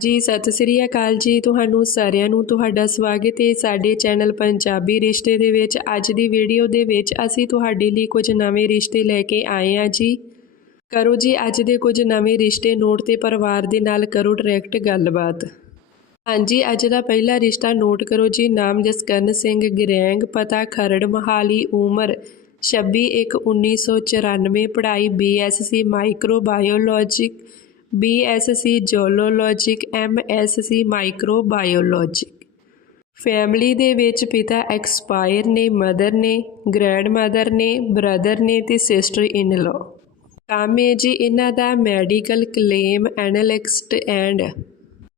ਜੀ, ਸਤਿ ਸ੍ਰੀ ਅਕਾਲ ਜੀ। ਤੁਹਾਨੂੰ ਸਾਰਿਆਂ ਨੂੰ ਤੁਹਾਡਾ ਸਵਾਗਤ ਹੈ ਸਾਡੇ ਚੈਨਲ ਪੰਜਾਬੀ ਰਿਸ਼ਤੇ ਦੇ ਵਿੱਚ। ਅੱਜ ਦੀ ਵੀਡੀਓ ਦੇ ਵਿੱਚ ਅਸੀਂ ਤੁਹਾਡੇ ਲਈ ਕੁਝ ਨਵੇਂ ਰਿਸ਼ਤੇ ਲੈ ਕੇ ਆਏ ਹਾਂ ਜੀ। ਕਰੋ ਜੀ, ਅੱਜ ਦੇ ਕੁਝ ਨਵੇਂ ਰਿਸ਼ਤੇ ਨੋਟ ਤੇ ਪਰਿਵਾਰ ਦੇ ਨਾਲ ਕਰੋ ਡਾਇਰੈਕਟ ਗੱਲਬਾਤ। ਹਾਂਜੀ, ਅੱਜ ਦਾ ਪਹਿਲਾ ਰਿਸ਼ਤਾ ਨੋਟ ਕਰੋ ਜੀ। ਨਾਮ ਜਸਕਰਨ ਸਿੰਘ ਗਰੈਂਗ, ਪਤਾ ਖਰੜ, ਮਹਾਲੀ, ਉਮਰ 26/1/1994 ਪੜ੍ਹਾਈ BSc microbiology BSc zoologic MSc microbiology family ਦੇ ਵਿੱਚ ਪਿਤਾ ਐਕਸਪਾਇਰ ਨੇ ਮਦਰ ਨੇ ਗ੍ਰੈਂਡ ਮਦਰ ਨੇ ਬ੍ਰਦਰ ਨੇ ਤੇ ਸਿਸਟਰ ਇਨ ਲਾ ਕੰਮ ਹੈ ਜੀ, ਇਹਨਾਂ ਦਾ medical claim analyst and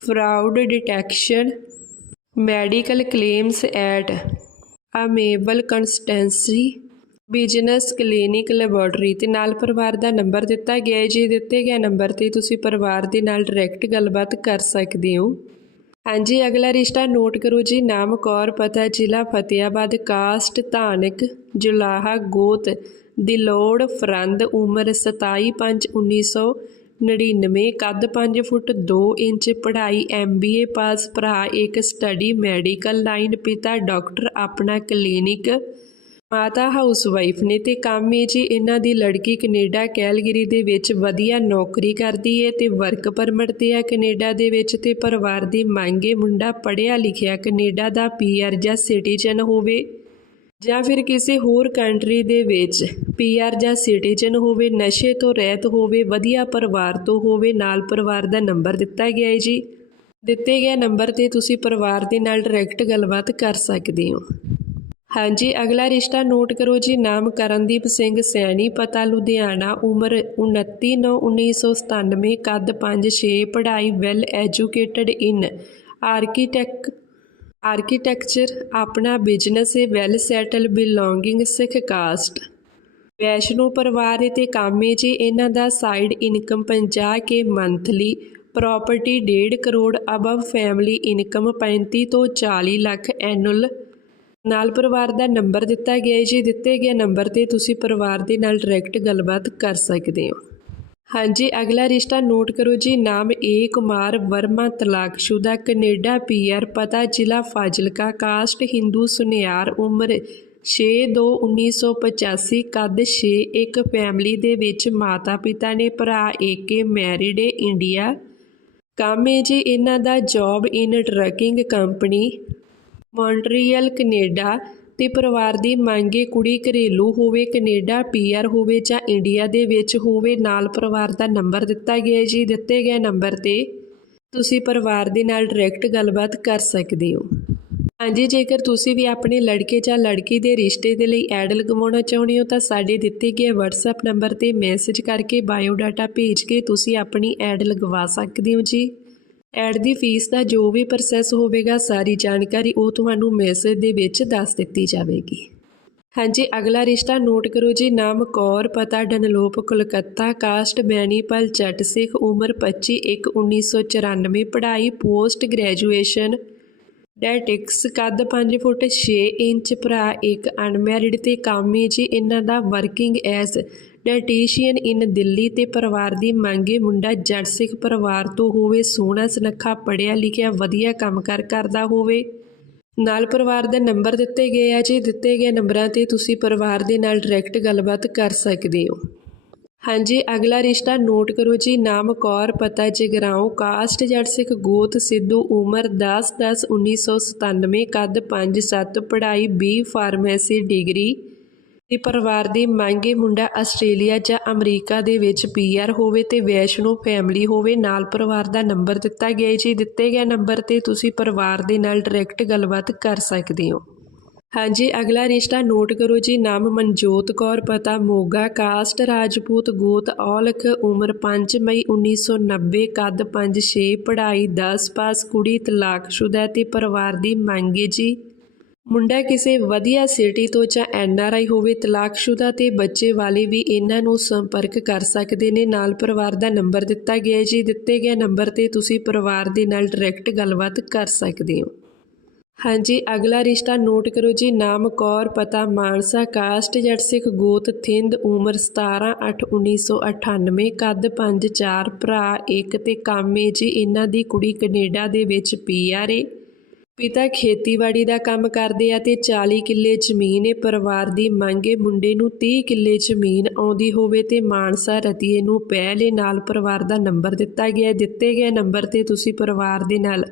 fraud detection medical claims at Amable consultancy business clinic laboratory ਤੇ ਨਾਲ ਪਰਿਵਾਰ ਦਾ ਨੰਬਰ ਦਿੱਤਾ ਗਿਆ ਹੈ। ਜੀ ਦਿੱਤੇ ਗਏ ਨੰਬਰ ਤੇ ਤੁਸੀਂ ਪਰਿਵਾਰ ਦੇ ਨਾਲ ਡਾਇਰੈਕਟ ਗੱਲਬਾਤ ਕਰ ਸਕਦੇ ਹੋ। ਹਾਂਜੀ, ਅਗਲਾ ਰਿਸ਼ਤਾ ਨੋਟ ਕਰੋ ਜੀ। ਨਾਮ ਕੌਰ, ਪਤਾ ਜ਼ਿਲ੍ਹਾ ਫਤਿਆਬਾਦ ਕਾਸਟ ਧਾਨਕ, ਜੁਲਾਹਾ ਗੋਤ, ਦਿਲੋੜ, ਫਰੰਦ, ਉਮਰ 27/5/1999 ਕੱਦ 5 ਫੁੱਟ 2 ਇੰਚ, ਪੜ੍ਹਾਈ ਐਮਬੀਏ ਪਾਸ, ਭਰਾ ਇੱਕ ਸਟੱਡੀ ਮੈਡੀਕਲ ਲਾਈਨ, ਪਿਤਾ ਡਾਕਟਰ, ਆਪਣਾ ਕਲੀਨਿਕ ਮਾਤਾ ਹਾਊਸਵਾਈਫ ਨੇ ਤੇ ਕੰਮ ਹੈ ਜੀ ਇਹਨਾਂ ਦੀ ਲੜਕੀ ਕੈਨੇਡਾ ਕੈਲਗਰੀ ਦੇ ਵਿੱਚ ਵਧੀਆ ਨੌਕਰੀ ਕਰਦੀ ਹੈ ਤੇ ਵਰਕ ਪਰਮਿਟ ਤੇ ਹੈ ਕੈਨੇਡਾ ਦੇ ਵਿੱਚ ਤੇ ਪਰਿਵਾਰ ਦੀ ਮੰਗ ਮੰਗੇ ਮੁੰਡਾ ਪੜ੍ਹਿਆ ਲਿਖਿਆ ਕੈਨੇਡਾ ਦਾ ਪੀਆਰ ਜਾਂ ਸਿਟੀਜ਼ਨ ਹੋਵੇ ਜਾਂ ਫਿਰ ਕਿਸੇ ਹੋਰ ਕੰਟਰੀ ਦੇ ਵਿੱਚ ਪੀਆਰ ਜਾਂ ਸਿਟੀਜ਼ਨ ਹੋਵੇ, ਨਸ਼ੇ ਤੋਂ ਰਹਿਤ ਹੋਵੇ, ਵਧੀਆ ਪਰਿਵਾਰ ਤੋਂ ਹੋਵੇ, ਨਾਲ ਪਰਿਵਾਰ ਦਾ ਨੰਬਰ ਦਿੱਤਾ ਗਿਆ ਹੈ ਜੀ। ਦਿੱਤੇ ਗਏ ਨੰਬਰ ਤੇ ਤੁਸੀਂ ਪਰਿਵਾਰ ਦੇ ਨਾਲ ਡਾਇਰੈਕਟ ਗੱਲਬਾਤ ਕਰ ਸਕਦੇ ਹੋ। ਹਾਂਜੀ, ਅਗਲਾ ਰਿਸ਼ਤਾ ਨੋਟ ਕਰੋ ਜੀ। ਨਾਮ ਕਰਨਦੀਪ ਸਿੰਘ ਸੈਣੀ, ਪਤਾ ਲੁਧਿਆਣਾ, ਉਮਰ 29/9/1997 ਕੱਦ 5-6 ਪੜ੍ਹਾਈ well educated in architect architecture, ਆਪਣਾ ਬਿਜ਼ਨਸ ਹੈ well settle, belonging, Sikh caste. Vaishno ਪਰਿਵਾਰ ਤੇ ਕਾਮੇ ਜੀ। ਇਹਨਾਂ ਦਾ side income 50 K monthly, property 1.5 crore, above family income 35 ਤੋਂ 40 ਲੱਖ ਐਨੂਅਲ ਨਾਲ ਪਰਿਵਾਰ ਦਾ ਨੰਬਰ ਦਿੱਤਾ ਗਿਆ ਹੈ। ਜੀ ਦਿੱਤੇ ਗਏ ਨੰਬਰ ਤੇ ਤੁਸੀਂ ਪਰਿਵਾਰ ਦੇ ਨਾਲ ਡਾਇਰੈਕਟ ਗੱਲਬਾਤ ਕਰ ਸਕਦੇ ਹੋ। ਹਾਂਜੀ, ਅਗਲਾ ਰਿਸ਼ਤਾ ਨੋਟ ਕਰੋ ਜੀ। ਨਾਮ ਏ ਕੁਮਾਰ ਵਰਮਾ, ਤਲਾਕਸ਼ੁਦਾ, ਕੈਨੇਡਾ, ਪੀਆਰ, ਪਤਾ, ਜ਼ਿਲ੍ਹਾ ਫਾਜ਼ਿਲਕਾ, ਕਾਸਟ, ਹਿੰਦੂ, ਸੁਨਿਆਰ, ਉਮਰ 6/2/1985 ਕੱਦ 6 ਇੱਕ ਫੈਮਿਲੀ ਦੇ ਵਿੱਚ ਮਾਤਾ ਪਿਤਾ ਨੇ, ਭਰਾ, ਏਕੇ, ਮੈਰਿਡ ਏ, ਇੰਡੀਆ। ਕੰਮ ਹੈ ਜੀ, ਇਹਨਾਂ ਦਾ job in trucking company Montreal Canada ਤੇ ਪਰਿਵਾਰ ਦੀ ਮੰਗ ਹੈ ਕੁੜੀ ਘਰੇਲੂ ਹੋਵੇ, ਕੈਨੇਡਾ ਪੀਆਰ ਹੋਵੇ ਜਾਂ ਇੰਡੀਆ ਦੇ ਵਿੱਚ ਹੋਵੇ, ਨਾਲ ਪਰਿਵਾਰ ਦਾ ਨੰਬਰ ਦਿੱਤਾ ਗਿਆ ਜੀ। ਦਿੱਤੇ ਗਏ ਨੰਬਰ ਤੇ ਤੁਸੀਂ ਪਰਿਵਾਰ ਦੇ ਨਾਲ ਡਾਇਰੈਕਟ ਗੱਲਬਾਤ ਕਰ ਸਕਦੇ ਹੋ। ਹਾਂਜੀ, ਜੇਕਰ ਤੁਸੀਂ ਵੀ ਆਪਣੇ ਲੜਕੇ ਜਾਂ ਲੜਕੀ ਦੇ ਰਿਸ਼ਤੇ ਦੇ ਲਈ ਐਡ ਲਗਵਾਉਣਾ ਚਾਹੁੰਦੇ ਹੋ, ਤਾਂ ਸਾਡੇ ਦਿੱਤੇ ਗਏ WhatsApp ਨੰਬਰ ਤੇ ਮੈਸੇਜ ਕਰਕੇ ਬਾਇਓ ਡਾਟਾ ਭੇਜ ਕੇ ਤੁਸੀਂ ਆਪਣੀ ਐਡ ਲਗਵਾ ਸਕਦੇ ਹੋ ਜੀ। ਐਡ ਦੀ ਫੀਸ ਦਾ ਜੋ ਵੀ ਪ੍ਰੋਸੈਸ ਹੋਵੇਗਾ, ਸਾਰੀ ਜਾਣਕਾਰੀ ਉਹ ਤੁਹਾਨੂੰ ਮੈਸੇਜ ਦੇ ਵਿੱਚ ਦੱਸ ਦਿੱਤੀ ਜਾਵੇਗੀ। ਹਾਂਜੀ, ਅਗਲਾ ਰਿਸ਼ਤਾ ਨੋਟ ਕਰੋ ਜੀ। ਨਾਮ ਕੌਰ, ਪਤਾ ਡਨਲੋਪ, ਕੋਲਕਾਤਾ ਕਾਸਟ ਬੈਣੀਪਲ, ਜੱਟ, ਸਿੱਖ, ਉਮਰ 25/1/1994 ਪੜ੍ਹਾਈ ਪੋਸਟ ਗ੍ਰੈਜੂਏਸ਼ਨ ਡੈਟਿਕਸ ਕੱਦ 5 ਫੁੱਟ 6 ਇੰਚ ਭਰਾ ਇੱਕ ਅਨਮੈਰਿਡ ਤੇ ਕਾਮੀ ਜੀ, ਇਹਨਾਂ ਦਾ working as dietician in Delhi ਤੇ ਪਰਿਵਾਰ ਦੀ ਮੰਗੇ ਮੁੰਡਾ ਜੱਟ ਸਿੱਖ ਪਰਿਵਾਰ ਤੋਂ ਹੋਵੇ, ਸੋਹਣਾ ਸੁਨੱਖਾ ਪੜਿਆ ਲਿਖਿਆ, ਵਧੀਆ ਕੰਮ ਕੰਮਕਾਰ ਕਰਦਾ ਹੋਵੇ। ਨਾਲ ਪਰਿਵਾਰ ਦੇ ਨੰਬਰ ਦਿੱਤੇ ਗਏ ਆ ਜੀ, ਦਿੱਤੇ ਗਏ ਨੰਬਰਾਂ ਤੇ ਤੁਸੀਂ ਪਰਿਵਾਰ ਦੇ ਨਾਲ ਡਾਇਰੈਕਟ ਗੱਲਬਾਤ ਕਰ ਸਕਦੇ ਹੋ। ਹਾਂਜੀ, ਅਗਲਾ ਰਿਸ਼ਤਾ ਨੋਟ ਕਰੋ ਜੀ। ਨਾਮ ਕੌਰ, ਪਤਾ ਜਗਰਾਉਂ, ਕਾਸਟ ਜੜ ਸਿੱਖ ਗੋਤ, ਸਿੱਧੂ ਉਮਰ 10/10/1997 ਕੱਦ 5-7 ਪੜ੍ਹਾਈ ਬੀ, ਫਾਰਮੇਸੀ ਡਿਗਰੀ। ਤੇ ਪਰਿਵਾਰ ਦੀ ਮੰਗੇ ਮੁੰਡਾ ਆਸਟ੍ਰੇਲੀਆ ਜਾਂ ਅਮਰੀਕਾ ਦੇ ਵਿੱਚ ਪੀਆਰ ਹੋਵੇ ਤੇ ਵੈਸ਼ਨੋ ਫੈਮਿਲੀ ਹੋਵੇ, ਨਾਲ ਪਰਿਵਾਰ ਦਾ ਨੰਬਰ ਦਿੱਤਾ ਗਿਆ ਜੀ। ਦਿੱਤੇ ਗਏ ਨੰਬਰ ਤੇ ਤੁਸੀਂ ਪਰਿਵਾਰ ਦੇ ਨਾਲ ਡਾਇਰੈਕਟ ਗੱਲਬਾਤ ਕਰ ਸਕਦੇ ਹੋ। ਹਾਂਜੀ, ਅਗਲਾ ਰਿਸ਼ਤਾ ਨੋਟ ਕਰੋ ਜੀ। ਨਾਮ ਮਨਜੋਤ ਕੌਰ, ਪਤਾ ਮੋਗਾ, ਕਾਸਟ ਰਾਜਪੂਤ ਗੋਤ, ਔਲਖ, ਉਮਰ 5 ਮਈ 1990 ਕੱਦ 5-6 ਪੜ੍ਹਾਈ 10 ਪਾਸ ਕੁੜੀ ਤਲਾਕਸ਼ੁਦਾ ਤੇ ਪਰਿਵਾਰ ਦੀ ਮੰਗ ਮੰਗੇ ਜੀ। ਮੁੰਡਾ ਕਿਸੇ ਵਧੀਆ ਸਿਟੀ ਤੋਂ ਜਾਂ ਐਨਆਰਆਈ ਹੋਵੇ ਤਲਾਕਸ਼ੁਦਾ ਤੇ ਬੱਚੇ ਵਾਲੇ ਵੀ ਇਹਨਾਂ ਨੂੰ ਸੰਪਰਕ ਕਰ ਸਕਦੇ ਨੇ। ਨਾਲ ਪਰਿਵਾਰ ਦਾ ਨੰਬਰ ਦਿੱਤਾ ਗਿਆ ਜੀ। ਦਿੱਤੇ ਗਏ ਨੰਬਰ ਤੇ ਤੁਸੀਂ ਪਰਿਵਾਰ ਦੇ ਨਾਲ ਡਾਇਰੈਕਟ ਗੱਲਬਾਤ ਕਰ ਸਕਦੇ ਹੋ। ਹਾਂਜੀ, ਅਗਲਾ ਰਿਸ਼ਤਾ ਨੋਟ ਕਰੋ ਜੀ। ਨਾਮ ਕੌਰ, ਪਤਾ ਮਾਨਸਾ, ਕਾਸਟ ਜੱਟ ਸਿੱਖ, ਗੋਤ ਥਿੰਦ, ਉਮਰ 17 8 1998 ਕੱਦ 5 4 ਭਰਾ ਇੱਕ ਤੇ ਕਾਮੇ ਜੀ। ਇਹਨਾਂ ਦੀ ਕੁੜੀ ਕੈਨੇਡਾ ਦੇ ਵਿੱਚ ਪੀਆਰ ਏ। ਪਿਤਾ ਖੇਤੀਬਾੜੀ ਦਾ ਕੰਮ ਕਰਦੇ ਆ ਤੇ 40 ਕਿੱਲੇ ਜ਼ਮੀਨ ਏ। ਪਰਿਵਾਰ ਦੀ ਮੰਗੇ ਮੁੰਡੇ ਨੂੰ 30 ਕਿੱਲੇ ਜ਼ਮੀਨ ਆਉਂਦੀ ਹੋਵੇ ਤੇ ਮਾਨਸਾ ਰਤੀਏ ਨੂੰ ਪਹਿਲੇ ਨਾਲ ਪਰਿਵਾਰ ਦਾ ਨੰਬਰ ਦਿੱਤਾ ਗਿਆ ਦਿੱਤੇ ਗਏ ਨੰਬਰ ਤੇ ਤੁਸੀਂ ਪਰਿਵਾਰ ਦੇ ਨਾਲ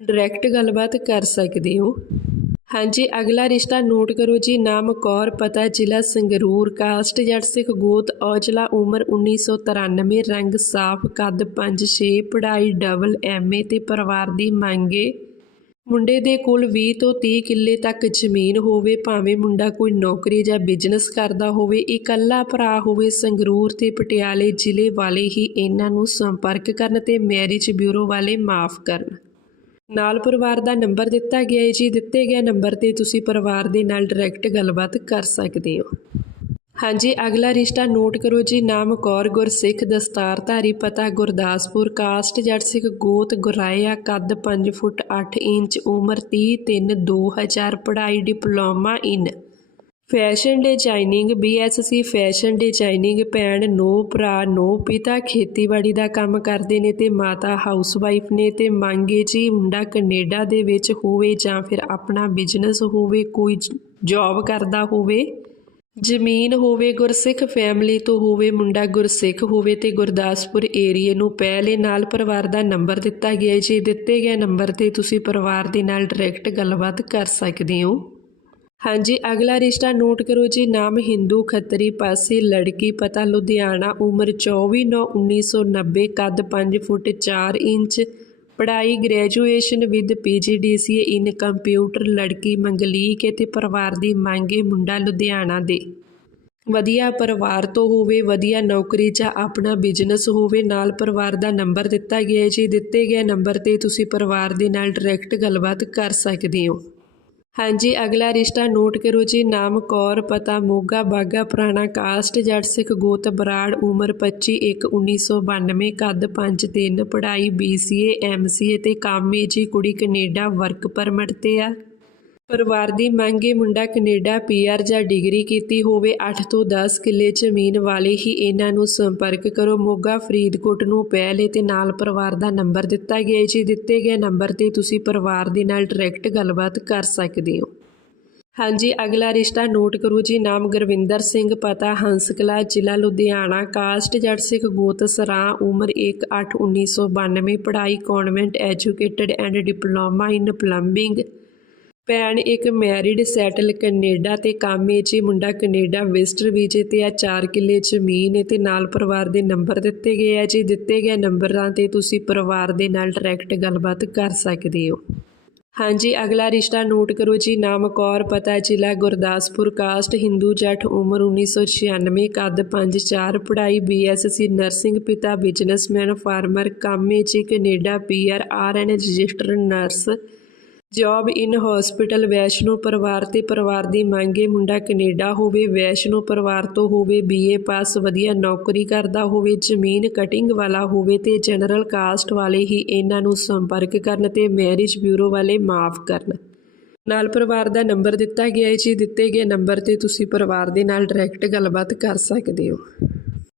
ਡਾਇਰੈਕਟ ਗੱਲਬਾਤ ਕਰ ਸਕਦੇ ਹੋ। ਹਾਂਜੀ, ਅਗਲਾ ਰਿਸ਼ਤਾ ਨੋਟ ਕਰੋ ਜੀ। ਨਾਮ ਕੌਰ, ਪਤਾ ਜ਼ਿਲ੍ਹਾ ਸੰਗਰੂਰ। ਕਾਸਟ ਜੱਟ ਸਿੱਖ ਗੋਤ, ਔਜਲਾ ਉਮਰ 1993 ਰੰਗ ਸਾਫ਼, ਕੱਦ 5-6 ਪੜ੍ਹਾਈ ਡਬਲ ਐਮਏ ਤੇ ਪਰਿਵਾਰ ਦੀ ਮੰਗੇ ਮੁੰਡੇ ਦੇ ਕੋਲ 20 ਤੋਂ 30 ਕਿੱਲੇ ਤੱਕ ਜ਼ਮੀਨ ਹੋਵੇ, ਭਾਵੇਂ ਮੁੰਡਾ ਕੋਈ ਨੌਕਰੀ ਜਾਂ ਬਿਜ਼ਨਸ ਕਰਦਾ ਹੋਵੇ ਇਕੱਲਾ ਭਰਾ ਹੋਵੇ, ਸੰਗਰੂਰ ਤੇ ਪਟਿਆਲੇ ਜ਼ਿਲ੍ਹੇ ਵਾਲੇ ਹੀ ਇਹਨਾਂ ਨੂੰ ਸੰਪਰਕ ਕਰਨ ਤੇ ਮੈਰਿਜ ਬਿਊਰੋ ਵਾਲੇ ਮਾਫ ਕਰਨ। ਨਾਲ ਪਰਿਵਾਰ ਦਾ ਨੰਬਰ ਦਿੱਤਾ ਗਿਆ ਹੈ ਜੀ। ਦਿੱਤੇ ਗਏ ਨੰਬਰ ਤੇ ਤੁਸੀਂ ਪਰਿਵਾਰ ਦੇ ਨਾਲ ਡਾਇਰੈਕਟ ਗੱਲਬਾਤ ਕਰ ਸਕਦੇ ਹੋ। ਹਾਂਜੀ, ਅਗਲਾ ਰਿਸ਼ਤਾ ਨੋਟ ਕਰੋ ਜੀ। ਨਾਮ ਕੌਰ, ਗੁਰਸਿੱਖ, ਦਸਤਾਰਧਾਰੀ, ਪਤਾ, ਗੁਰਦਾਸਪੁਰ, ਕਾਸਟ ਜੱਟ ਸਿੱਖ ਗੋਤ, ਗੁਰਾਇਆ, ਕੱਦ 5 ਫੁੱਟ 8 ਇੰਚ, ਉਮਰ 30 3 2000 ਪੜ੍ਹਾਈ, diploma, in. Fashion designing BSc fashion designing, ਭੈਣ ਨੌ, ਭਰਾ ਨੌ, ਪਿਤਾ ਖੇਤੀਬਾੜੀ ਦਾ ਕੰਮ ਕਰਦੇ ਨੇ ਤੇ ਮਾਤਾ ਹਾਊਸਵਾਈਫ ਨੇ ਤੇ ਮੰਗੇ ਜੀ ਮੁੰਡਾ ਕੈਨੇਡਾ ਦੇ ਵਿੱਚ ਹੋਵੇ ਜਾਂ ਫਿਰ ਆਪਣਾ ਬਿਜ਼ਨਸ ਹੋਵੇ, ਕੋਈ ਜੌਬ ਕਰਦਾ ਹੋਵੇ। ਜ਼ਮੀਨ ਹੋਵੇ, ਗੁਰਸਿੱਖ ਫੈਮਿਲੀ ਤੋਂ ਹੋਵੇ, ਮੁੰਡਾ ਗੁਰਸਿੱਖ ਹੋਵੇ ਤੇ ਗੁਰਦਾਸਪੁਰ ਏਰੀਏ ਨੂੰ ਪਹਿਲੇ ਨਾਲ ਪਰਿਵਾਰ ਦਾ ਨੰਬਰ ਦਿੱਤਾ ਗਿਆ ਜੀ ਦਿੱਤੇ ਗਏ ਨੰਬਰ ਤੇ ਤੁਸੀਂ ਪਰਿਵਾਰ ਦੇ ਨਾਲ ਡਾਇਰੈਕਟ ਗੱਲਬਾਤ ਕਰ ਸਕਦੇ ਹੋ। ਹਾਂਜੀ, ਅਗਲਾ ਰਿਸ਼ਤਾ ਨੋਟ ਕਰੋ ਜੀ। ਨਾਮ ਹਿੰਦੂ, ਖੱਤਰੀ ਪਾਸੀ, ਲੜਕੀ, ਪਤਾ ਲੁਧਿਆਣਾ, ਉਮਰ 24 9 1990 ਕੱਦ 5 ਫੁੱਟ 4 ਇੰਚ, ਪੜ੍ਹਾਈ graduation with PGDCA in computer, ਲੜਕੀ ਮੰਗਲੀਕ ਹੈ ਤੇ ਪਰਿਵਾਰ ਦੀ ਮੰਗੇ ਮੁੰਡਾ ਲੁਧਿਆਣਾ ਦੇ। ਵਧੀਆ ਪਰਿਵਾਰ ਤੋਂ ਹੋਵੇ, ਵਧੀਆ ਨੌਕਰੀ ਜਾਂ ਆਪਣਾ ਬਿਜ਼ਨਸ ਹੋਵੇ, ਨਾਲ ਪਰਿਵਾਰ ਦਾ ਨੰਬਰ ਦਿੱਤਾ ਗਿਆ ਹੈ ਜੀ। ਦਿੱਤੇ ਗਏ ਨੰਬਰ ਤੇ ਤੁਸੀਂ ਪਰਿਵਾਰ ਦੇ ਨਾਲ ਡਾਇਰੈਕਟ ਗੱਲਬਾਤ ਕਰ ਸਕਦੇ ਹੋ। ਹਾਂਜੀ, ਅਗਲਾ ਰਿਸ਼ਤਾ ਨੋਟ ਕਰੋ ਜੀ। ਨਾਮ ਕੌਰ, ਪਤਾ ਮੋਗਾ, ਬਾਗਾ, ਪੁਰਾਣਾ ਕਾਸਟ, ਜੱਟ ਸਿੱਖ, ਗੋਤ, ਬਰਾੜ, ਉਮਰ 25 1 1992 ਕੱਦ 5 3 ਪੜ੍ਹਾਈ BCA MCA ਤੇ ਕਾਮੇ ਜੀ, ਕੁੜੀ ਕੈਨੇਡਾ, ਵਰਕ ਪਰਮਿਟ ਤੇ ਆ। ਪਰਿਵਾਰ ਦੀ ਮੰਗੇ ਮੁੰਡਾ ਕੈਨੇਡਾ ਪੀਆਰ ਜਾਂ ਡਿਗਰੀ ਕੀਤੀ ਹੋਵੇ 8 ਤੋਂ 10 ਕਿੱਲੇ ਜ਼ਮੀਨ ਵਾਲੇ ਹੀ ਇਹਨਾਂ ਨੂੰ ਸੰਪਰਕ ਕਰੋ। ਮੋਗਾ ਫਰੀਦਕੋਟ ਨੂੰ ਪਹਿਲੇ ਤੇ ਨਾਲ ਪਰਿਵਾਰ ਦਾ ਨੰਬਰ ਦਿੱਤਾ ਗਿਆ ਹੈ ਜੀ ਦਿੱਤੇ ਗਏ ਨੰਬਰ ਤੇ ਤੁਸੀਂ ਪਰਿਵਾਰ ਦੇ ਨਾਲ ਡਾਇਰੈਕਟ ਗੱਲਬਾਤ ਕਰ ਸਕਦੇ ਹੋ। ਹਾਂਜੀ, ਅਗਲਾ ਰਿਸ਼ਤਾ ਨੋਟ ਕਰੋ ਜੀ। ਨਾਮ ਗੁਰਵਿੰਦਰ ਸਿੰਘ, ਪਤਾ ਹੰਸਕਲਾ, ਜ਼ਿਲ੍ਹਾ ਲੁਧਿਆਣਾ, ਕਾਸਟ ਜੱਟ ਸਿੱਖ ਗੋਤ, ਸਰਾਂ, ਉਮਰ 1 8 1992 ਪੜ੍ਹਾਈ convent, educated and diploma in plumbing. ਭੈਣ ਇੱਕ ਮੈਰਿਡ ਸੈਟਲ ਕੈਨੇਡਾ ਤੇ ਕਾਮੇ 'ਚ ਮੁੰਡਾ ਕੈਨੇਡਾ ਵਿਜ਼ਟਰ ਵੀਜ਼ੇ ਤੇ ਆ 4 ਕਿੱਲੇ ਜ਼ਮੀਨ ਹੈ ਤੇ ਨਾਲ ਪਰਿਵਾਰ ਦੇ ਨੰਬਰ ਦਿੱਤੇ ਗਏ ਆ ਜੀ। ਦਿੱਤੇ ਗਏ ਨੰਬਰਾਂ ਤੇ ਤੁਸੀਂ ਪਰਿਵਾਰ ਦੇ ਨਾਲ ਡਾਇਰੈਕਟ ਗੱਲਬਾਤ ਕਰ ਸਕਦੇ ਹੋ। ਹਾਂਜੀ, ਅਗਲਾ ਰਿਸ਼ਤਾ ਨੋਟ ਕਰੋ ਜੀ। ਨਾਮ ਕੌਰ, ਪਤਾ ਜ਼ਿਲ੍ਹਾ ਗੁਰਦਾਸਪੁਰ ਕਾਸਟ ਹਿੰਦੂ ਜੱਟ, ਉਮਰ 1996 ਕੱਦ 5-4 ਪੜ੍ਹਾਈ ਬੀਐਸਸੀ ਨਰਸਿੰਗ ਪਿਤਾ ਬਿਜ਼ਨਸਮੈਨ ਫਾਰਮਰ ਕਾਮੇ 'ਚ Canada PR RN registered nurse job in hospital Vaishno ਪਰਿਵਾਰ ਤੇ ਪਰਿਵਾਰ ਦੀ ਮੰਗੇ ਮੁੰਡਾ ਕੈਨੇਡਾ ਹੋਵੇ, ਵੈਸ਼ਨੋ ਪਰਿਵਾਰ ਤੋਂ ਹੋਵੇ, ਬੀਏ ਪਾਸ ਵਧੀਆ ਨੌਕਰੀ ਕਰਦਾ ਹੋਵੇ, ਜ਼ਮੀਨ ਕਟਿੰਗ ਵਾਲਾ ਹੋਵੇ ਤੇ ਜਨਰਲ ਕਾਸਟ ਵਾਲੇ ਹੀ ਇਹਨਾਂ ਨੂੰ ਸੰਪਰਕ ਕਰਨ ਤੇ ਮੈਰਿਜ ਬਿਊਰੋ ਵਾਲੇ ਮਾਫ ਕਰਨ। ਨਾਲ ਪਰਿਵਾਰ ਦਾ ਨੰਬਰ ਦਿੱਤਾ ਗਿਆ ਹੈ ਜੀ, ਦਿੱਤੇ ਗਏ ਨੰਬਰ ਤੇ ਤੁਸੀਂ ਪਰਿਵਾਰ ਦੇ ਨਾਲ ਡਾਇਰੈਕਟ ਗੱਲਬਾਤ ਕਰ ਸਕਦੇ ਹੋ।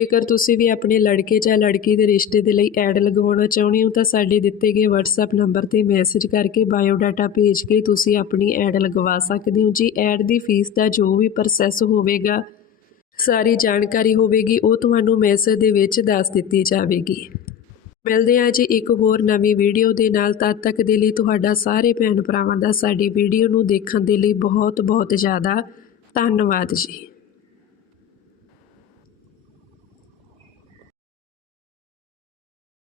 ਜੇਕਰ ਤੁਸੀਂ ਵੀ ਆਪਣੇ ਲੜਕੇ ਜਾਂ ਲੜਕੀ ਦੇ ਰਿਸ਼ਤੇ ਦੇ ਲਈ ਐਡ ਲਗਵਾਉਣਾ ਚਾਹੁੰਦੇ ਹੋ ਤਾਂ ਸਾਡੇ ਦਿੱਤੇ ਗਏ WhatsApp ਨੰਬਰ ਤੇ ਮੈਸੇਜ ਕਰਕੇ ਬਾਇਓ ਡਾਟਾ ਭੇਜ ਕੇ ਤੁਸੀਂ ਆਪਣੀ ਐਡ ਲਗਵਾ ਸਕਦੇ ਹੋ। ਜੀ, ਐਡ ਦੀ ਫੀਸ ਦਾ ਜੋ ਵੀ ਪ੍ਰੋਸੈਸ ਹੋਵੇਗਾ, ਸਾਰੀ ਜਾਣਕਾਰੀ ਹੋਵੇਗੀ, ਉਹ ਤੁਹਾਨੂੰ ਮੈਸੇਜ ਦੇ ਵਿੱਚ ਦੱਸ ਦਿੱਤੀ ਜਾਵੇਗੀ। ਮਿਲਦੇ ਹਾਂ ਜੀ ਇੱਕ ਹੋਰ ਨਵੀਂ ਵੀਡੀਓ ਦੇ ਨਾਲ। ਤਦ ਤੱਕ ਦੇ ਲਈ ਤੁਹਾਡਾ ਸਾਰੇ ਭੈਣ ਭਰਾਵਾਂ ਦਾ ਸਾਡੀ ਵੀਡੀਓ ਨੂੰ ਦੇਖਣ ਦੇ ਲਈ ਬਹੁਤ ਬਹੁਤ ਜ਼ਿਆਦਾ ਧੰਨਵਾਦ ਜੀ।